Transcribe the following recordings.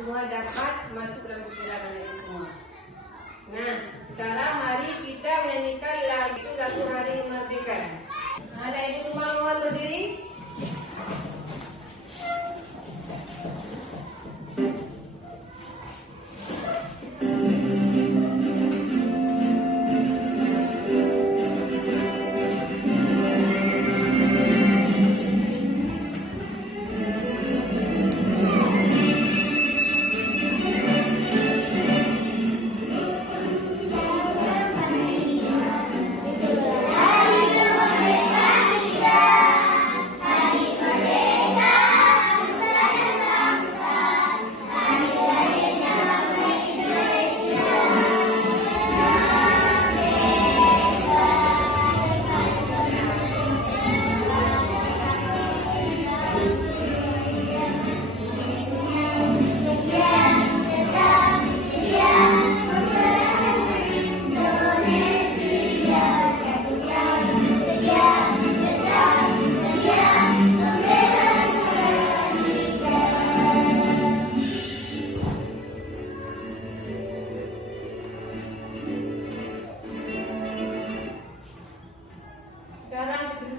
semua dapat masuk dalam perkiraan ini semua. Nah, sekarang mari kita menyanyikan lagu Hari Merdeka. Ada ibu semua mohon berdiri.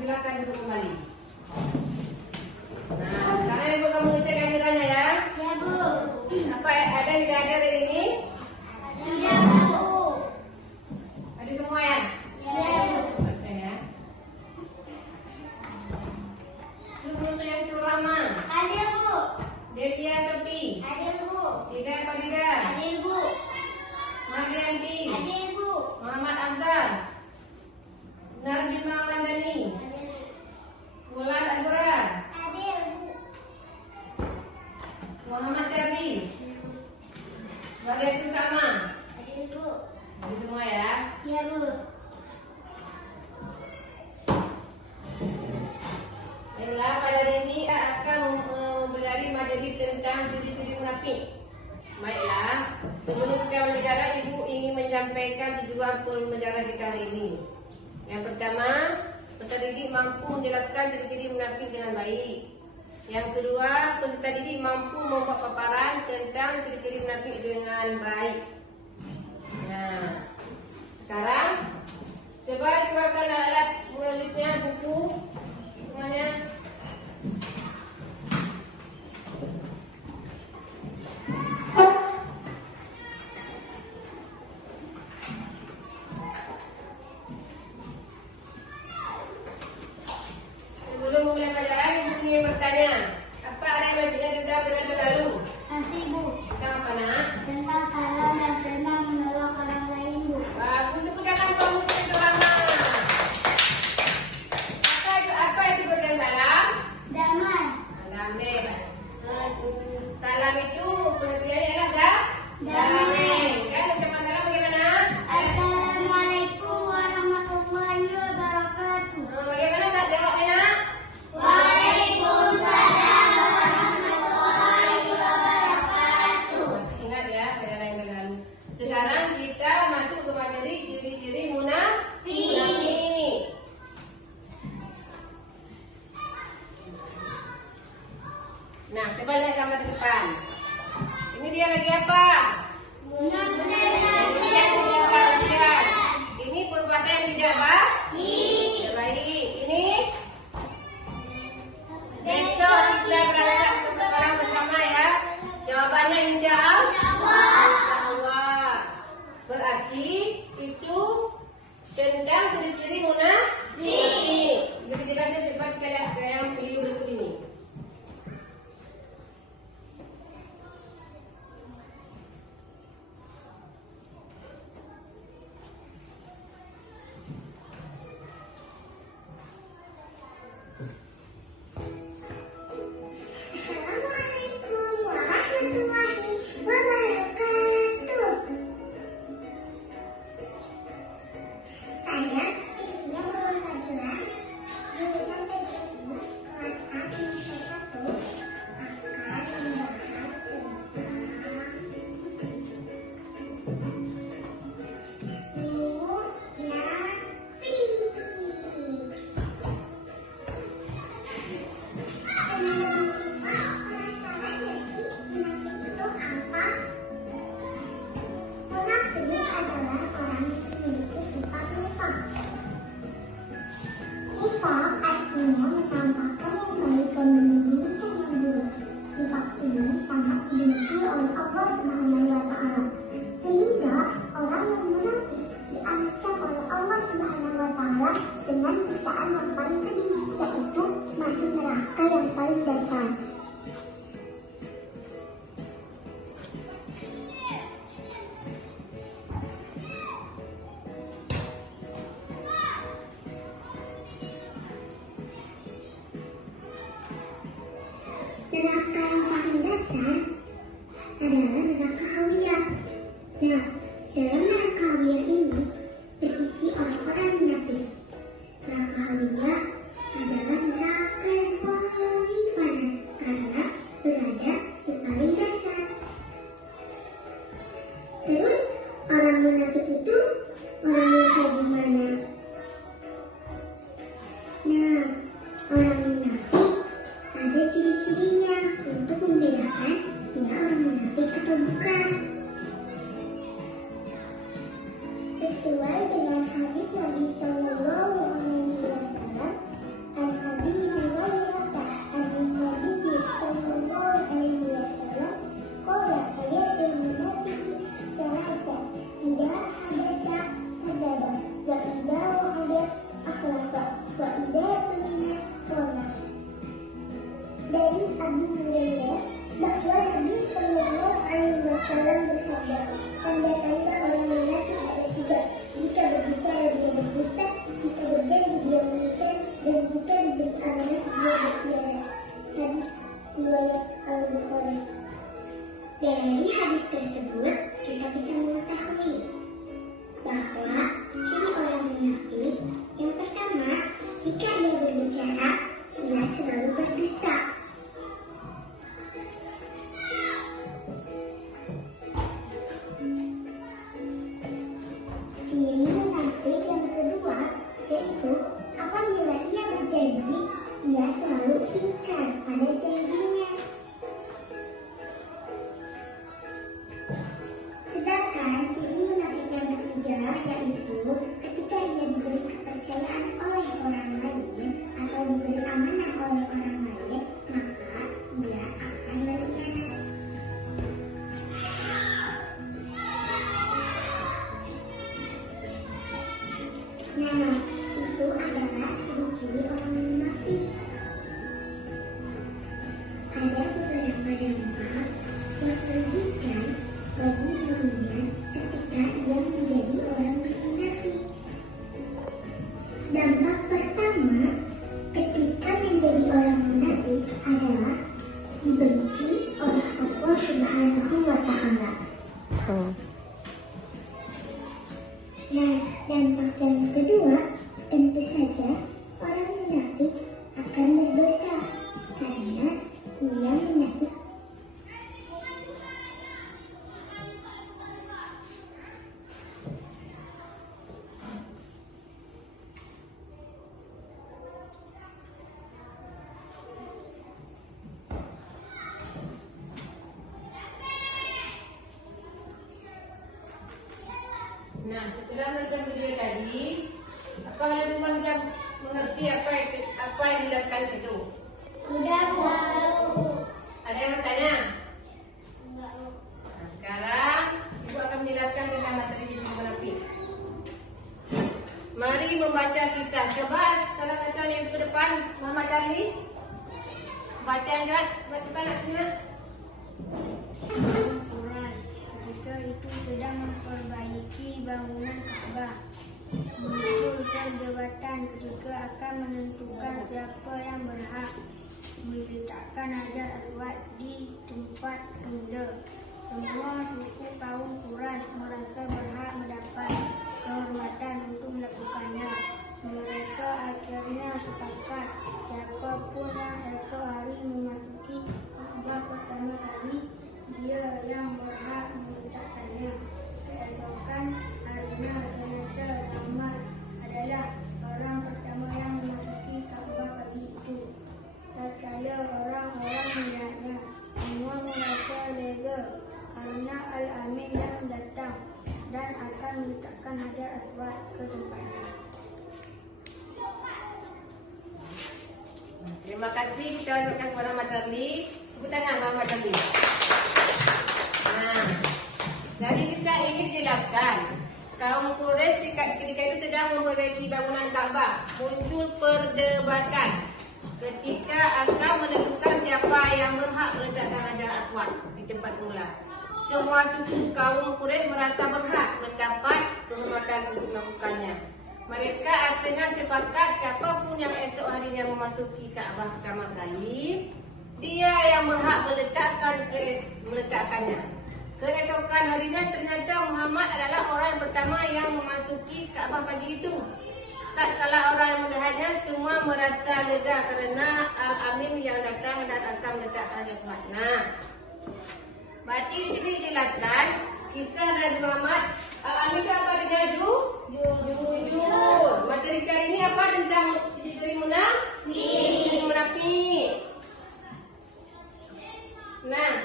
Silakan duduk kembali. Nah, sekarang ibu kamu ngecek kehadirannya ya. Ya bu. Apa ada yang tidak ada hari ini? Ada bu. Ada semua ya? Ya bu. Oke ya. Belum yang terlama. Ada bu. Delia Sofi. Ada bu. Ida Padida. Ada bu. Mardianti. Ada bu. Muhammad Afzal. Narbima Wandani. Mulan Azra. Ada bu. Muhammad Charlie. Bagai sama. Ada bu. Ada semua ya? Iya bu. Baiklah, pada hari ini kita akan mempelajari materi tentang ciri-ciri munafik. Baiklah, sebelum kita berbicara, ibu ingin menyampaikan tujuan pembelajaran kita hari ini. Yang pertama, peserta didik mampu menjelaskan ciri-ciri munafik dengan baik. Yang kedua, peserta didik mampu membuat paparan tentang ciri-ciri munafik dengan baik. Nah, sekarang coba keluarkan alat menulisnya, buku semuanya. Sebelum memulai pelajaran, ibu ingin bertanya, apa ada yang masih ada belajar lalu? Masih bu. Tentang apa nak? Tentang salam dan senang menolong orang lain bu. Bagus, tepuk tangan kamu selama. Apa itu bagian salam? Damai. Damai. Salam itu pengertiannya adalah damai. Kan ucapan salam bagaimana? Assalamualaikum warahmatullahi wabarakatuh. Bagaimana saat jawabnya nak? Waalaikumsalam warahmatullahi wabarakatuh. Masih ingat ya, perbedaan. Sekarang kita masuk ke materi ciri-ciri munafik. Nah, coba lihat gambar di depan. Ini dia lagi apa? Ini perbuatan yang tidak baik. Ini besok kita berangkat ke sekolah bersama ya. Jawabannya insya Allah. Berarti itu tentang ciri-ciri munafik. Jadi jelasnya cepat kita lihat yang video berikut ini. Allah Subhanahu wa Ta'ala. Sehingga orang yang munafik diancam oleh Allah Subhanahu wa Ta'ala dengan siksaan yang paling pedih, yaitu masuk neraka yang paling dasar. Neraka yang paling dasar adalah neraka Hawiyah. Nah, dalam neraka Hawiyah ini berisi orang-orang munafik. Neraka Hawiyah adalah neraka yang paling panas karena berada di paling dasar. Terus orang munafik itu orang yang kayak gimana? Nah, orang munafik ada ciri-cirinya untuk membedakan dia orang munafik atau bukan. Sesuai dengan hadis Nabi Sallallahu Alaihi Wasallam, An-Nabi Hurairah An-Nabi Sallallahu Alaihi Wasallam, qala ayatul munafiqi thalatha, idza hadatha kadzaba, wa idza wa'ada akhlafa, wa idza tumina khana. Dari Abu Hurairah bahwa Nabi Sallallahu Alaihi Wasallam bersabda, tanda-tanda orang munafik ada tiga: jika berbicara dia berdusta, jika berjanji dia mengingkar, dan jika diberi amanah dia berkhianat. Hadis riwayat Al-Bukhari. Dari hadis tersebut kita bisa mengetahui bahwa ciri orang munafik yang pertama, jika ia berbicara, ia selalu berdusta. Ciri munafik yang kedua yaitu apabila ia berjanji, ia selalu ingkar pada janjinya. Sedangkan ciri munafik yang ketiga yaitu ketika ia diberi kepercayaan oleh orang lain atau diberi amanah oleh orang lain, maka ia akan berkhianat. Nah, itu adalah ciri-ciri orang munafik. Ada beberapa dampak yang merugikan bagi dirinya ketika ia menjadi orang munafik. Dampak pertama ketika menjadi orang munafik adalah dibenci oleh Allah Subhanahu wa Ta'ala. Nah, dampak yang kedua, tentu saja orang munafik akan berdosa karena ia menyakiti. Nah, setelah menonton video tadi, apa kalian semua bisa mengerti apa yang dijelaskan di situ? Sudah tahu. Ada yang bertanya? Nah, sekarang Ibu akan menjelaskan tentang materi sisi munafik. Mari membaca kisah. Coba salah satu yang ke depan, Mama Charlie. Baca yang jelas, baca nak sini. Ketika itu sedang memperbaiki bangunan Ka'bah, muncul perdebatan ketika akan menentukan siapa yang berhak meletakkan Hajar Aswad di tempat semula. Semua suku kaum Quraisy merasa berhak mendapat kehormatan untuk melakukannya. Mereka akhirnya sepakat siapapun yang esok hari memasuki Ka'bah pertama kali, dia yang berhak meletakkannya. Keesokan harinya ternyata Umar adalah orang pertama yang memasuki Ka'bah pagi itu. Tatkala orang-orang melihatnya, semua merasa lega karena Al-Amin yang datang dan akan meletakkan Hajar Aswad ke tempatnya. Terima kasih kita ucapkan kepada Mama Charlie. Tepuk tangan Mama Charlie. Nah, dijelaskan. Kaum Quraisy ketika itu sedang memperbaiki bangunan Ka'bah. Muncul perdebatan ketika akan menentukan siapa yang berhak meletakkan Hajar Aswad di tempat semula. Semua suku kaum Quraisy merasa berhak mendapat kehormatan untuk melakukannya. Mereka akhirnya sepakat siapapun yang esok harinya memasuki Ka'bah pertama kali, dia yang berhak meletakkannya. Keesokan harinya ternyata Muhammad adalah orang yang pertama yang memasuki Ka'bah pagi itu. Tak kala orang yang melihatnya semua merasa lega kerana Al-Amin yang datang dan akan meletakkan Hajar Aswad. Nah, berarti di sini dijelaskan kisah Nabi Muhammad. Al-Amin itu apa artinya? Jujur. Materi kali ini apa tentang ciri-ciri munafik? Nah,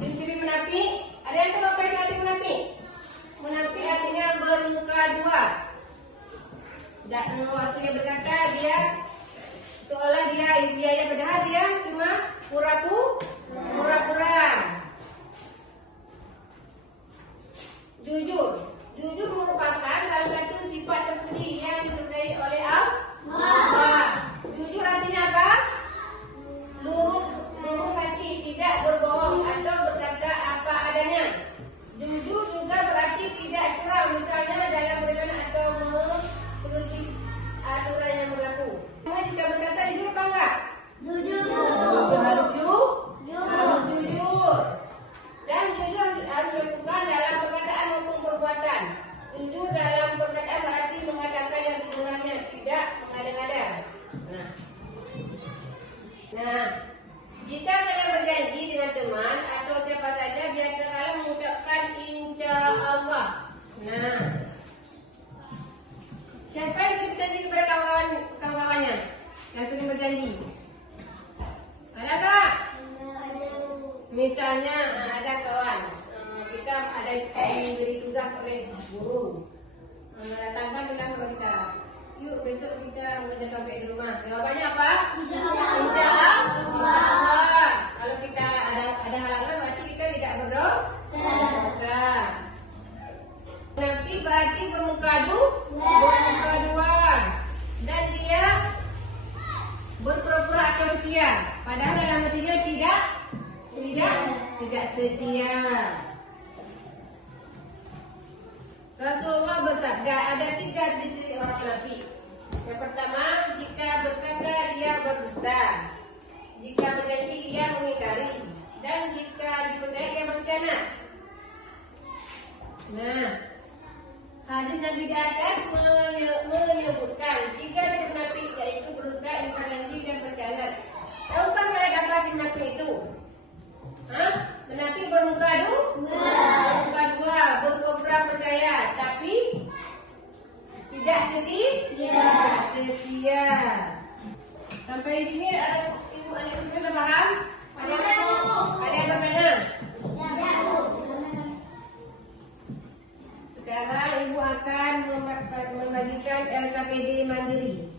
ciri-ciri munafik. Ada yang tahu apa itu arti munafik? Munafik artinya bermuka dua. Dan waktu dia berkata dia seolah dia padahal dia cuma pura-pura. Jujur merupakan salah satu sifat terpuji yang disukai oleh Allah. Jujur artinya apa? Lurus hati, tidak berbohong atau berkata apa adanya. Jujur juga berarti tidak curang, misalnya dalam berencana atau menuruti aturan yang berlaku. Jika berkata jujur apa enggak? Harus jujur. Dan jujur harus dilakukan dalam perkataan maupun perbuatan. Jujur dalam perkataan berarti mengatakan yang sebenarnya, tidak mengada-ngada. Nah, jika kalian berjanji dengan teman atau siapa saja, biasalah mengucapkan insya Allah. Nah, siapa yang sering berjanji kepada kawan-kawannya yang sering berjanji? Ada tak? Misalnya ada kawan, kita ada diberi tugas oleh guru, datangkan kita kepada kita. Yuk besok kita sudah sampai di rumah. Jawabannya apa? Insya Allah. Kalau kita ada halangan, berarti kita tidak berdosa. Nanti berarti bermuka dua. Dan dia berpura-pura atau setia. Padahal dalam hatinya tidak setia. Rasulullah bersabda, ada 3 ciri orang munafik. Yang pertama, jika berkata dia berdusta, jika berjanji ia mengingkari, dan jika dipercaya ia berkhianat. Nah, hadis Nabi di atas menyebutkan 3 ciri munafik, yaitu berdusta, ingkar janji, dan berkhianat. Tahukah kalian apa ciri munafik itu? Munafik bermuka dua, berpura-pura percaya, tapi tidak setia. Sampai di sini ibu anak sudah paham? Ada yang bertanya? Sekarang ibu akan membagikan LKPD Mandiri.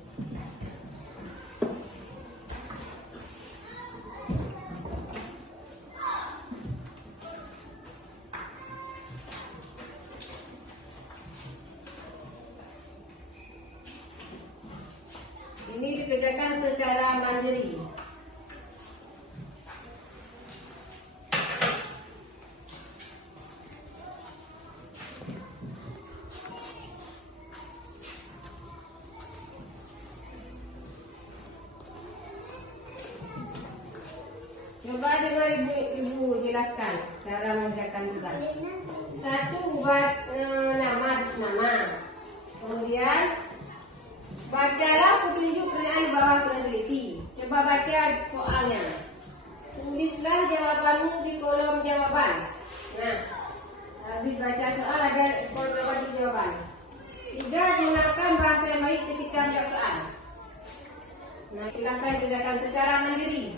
Ini dikerjakan secara mandiri. Coba dengar ibu jelaskan cara mengerjakan tugas. 1, buat nama. Kemudian bacalah petunjuk pertanyaan di bawah peneliti. Coba baca soalnya. Tulislah jawabanmu di kolom jawaban. Nah, habis baca soal ada kolom jawaban. 3, gunakan bahasa yang baik ketika menjawab soal. Nah, silakan kerjakan secara mandiri.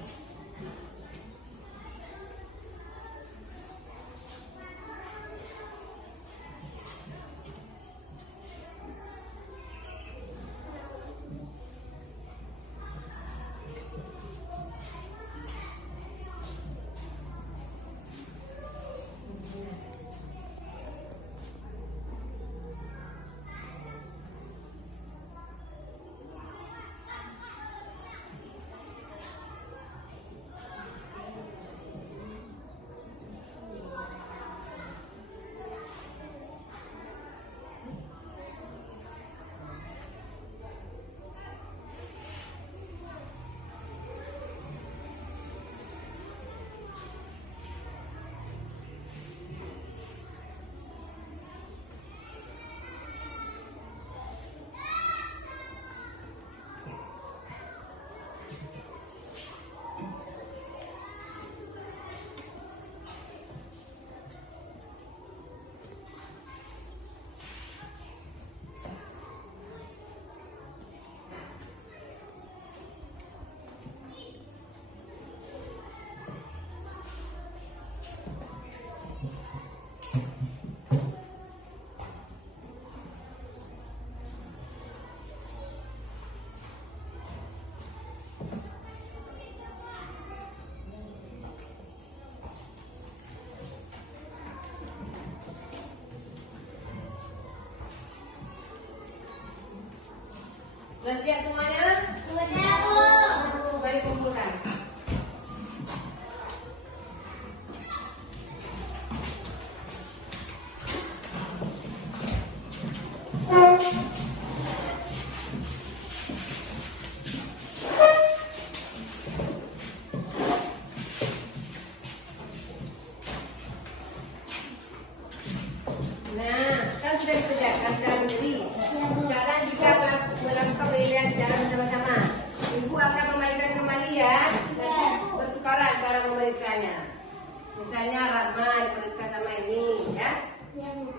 Sudah siap semuanya? Sudah, Bu. Mari kumpulkan. Nah, kan sudah dikerjakan secara mandiri. Sekarang kita melakukan pemilihan secara bersama-sama. Ibu akan memainkan kembali ya. Bertukaran cara memeriksaannya. Misalnya Rahma diperiksa sama ini, ya. Ya, Bu.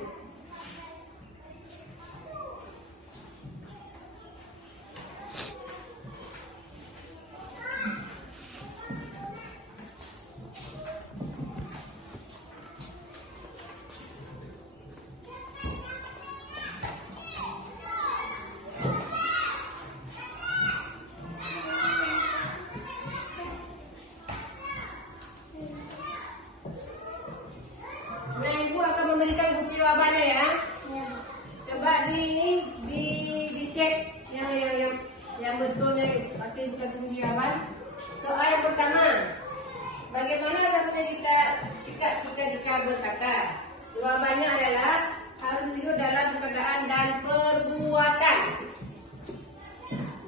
Nah, ibu akan memberikan buku jawabannya ya. Ya. Coba dicek yang betulnya arti bukan tunggu jawaban. Soal yang pertama, bagaimana seharusnya kita sikap kita jika berkata? Jawabannya adalah harus hidup dalam perkataan dan perbuatan.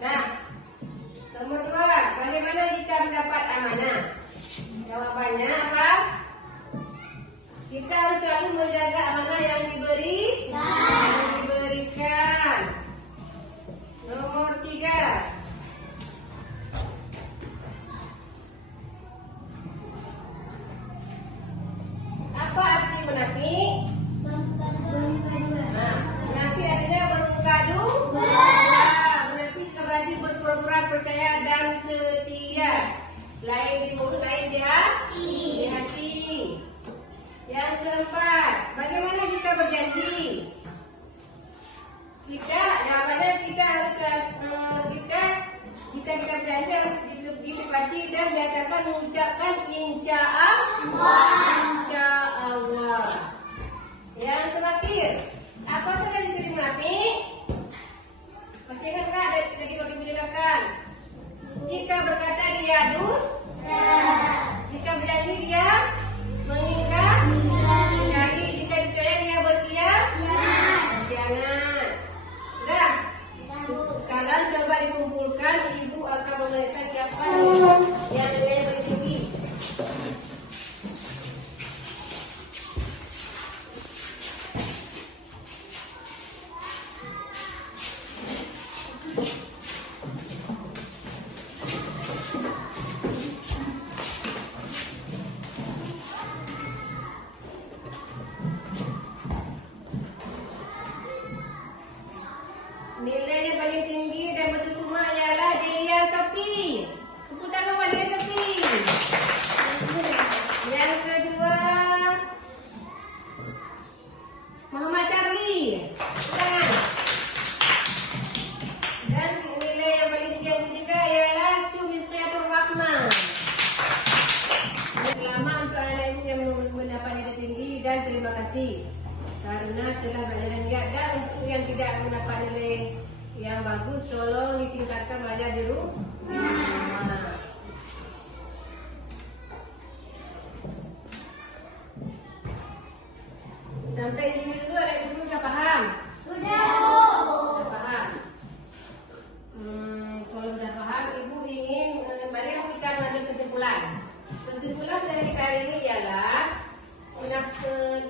Nah, nomor dua, bagaimana kita mendapat amanah? Jawabannya apa? Kita harus selalu menjaga amanah yang diberikan. Nomor tiga, apa arti munafik? Nah, munafik artinya bermuka dua. Munafik berarti berpura-pura percaya dan setia. Lain di mulut, lain di hati. Yang keempat, bagaimana kita berjanji? Kita harus berjanji harus ditepati dan biasakan mengucapkan insya Allah. Yang terakhir, apa saja ciri munafik? Pasti kan ada tadi kalau ibu jelaskan. Jika berkata dia dusta, jika berjanji dia mengikat, jadi jika dipercaya dia berkhianat. Sudah. Sekarang coba dikumpulkan, ibu akan memeriksa siapa yang nilainya paling tinggi. Nilai yang paling tinggi dan bercuma adalah Delia Sapi. Tepuk tangan buat Delia Sapi. Yang kedua, Muhammad Charlie. Tepuk tangan. Dan nilai yang paling tinggi yang ketiga ialah Cumi Friatul Rahman. Selamat untuk anak yang mendapat nilai tinggi dan terima kasih karena telah berjalan giat. Dan untuk yang tidak mendapat nilai yang bagus, tolong ditingkatkan belajar di rumah. Sampai sini dulu, ada ibu sudah paham? Sudah, Bu. Sudah paham. Kalau sudah paham, ibu ingin mari kita mengambil kesimpulan. Kesimpulan dari kita ini ialah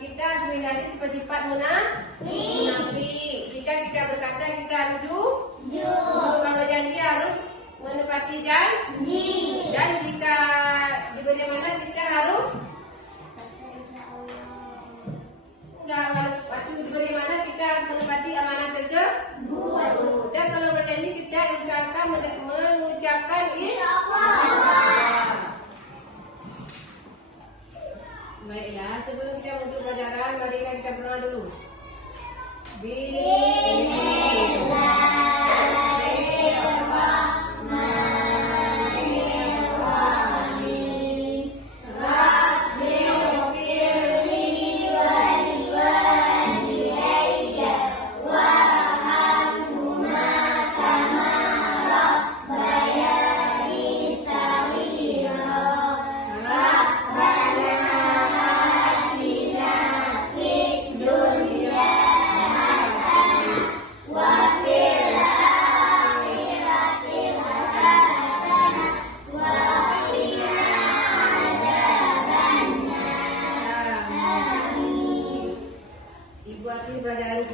kita sebenarnya sifat-sifat munafik. Jika kita berkata kita harus jujur, kalau janji harus menepati janji. Dan jika diberi amanah kita harus waktu diberi amanah kita harus menepati amanah tersebut. Dan kalau berjanji kita usahakan mengucapkan insya Allah. Baiklah, sebelum kita menutup pelajaran, mari kita berdoa dulu. Bismillahirrahmanirrahim.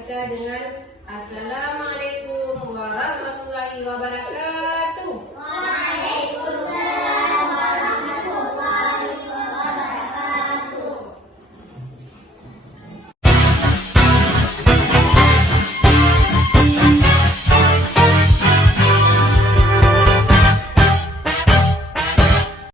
kita dengan Assalamualaikum warahmatullahi wabarakatuh.